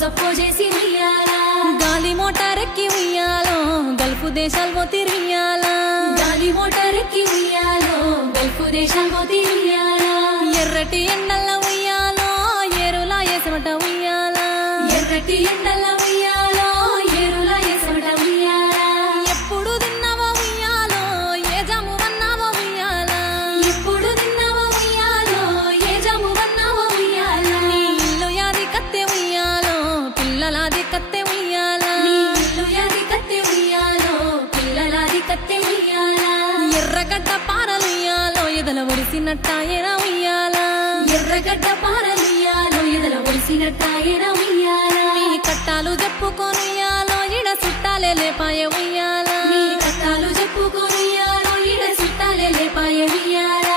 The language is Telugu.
జప్పు చేసి ఉయ్యాలా గాలి మోటారెక్కి ఉయ్యాలో గల్ఫ్ దేశాలు పోతి ఉయ్యాలా గాలి మోటారెక్కి ఉయ్యాలో గల్ఫ్ దేశాలు పోతి ఉయ్యాలా ఎర్రటి ఎండల్ల ఉయ్యాలో ఏరులా ఏసమట ఉయ్యాలా ఎర్రటి ఎండల్ల ఉయ్యాలో ఏరులా ఏసమట ఉయ్యాలా ఎప్పుడు తిన్నావో ఉయ్యాలో ఏ జాము వన్నావో ఉయ్యాలా ఎప్పుడు తిన్నావో ఉయ్యాలో ఏ జాము వన్నావో ఉయ్యాలా నీ ఇల్లు యాది కత్తె ఉయ్యాలో పిల్లలాది కత్తె ఉయ్యాలా నీ ఇల్లు యాది కత్తె ఉయ్యాలో పిల్లలాది కత్తె ఉయ్యాలా ఎర్రగడ్డ పారలుయ్యాలో ఎదల ఒడిసినట్టాయన ఉయ్యాలా ఎర్రగడ్డ పారలుయ్యాలో ఎదల ఒడిసినట్టాయన ఉయ్యాలా నీ కట్టాలు చెప్పుకొనుయ్యాలో ఇడ సుట్టాలే లేపాయ ఉయ్యాలా నీ కట్టాలు చెప్పుకొనుయ్యాలో ఈడ సుట్టాలే లేపాయ ఉయ్యాలా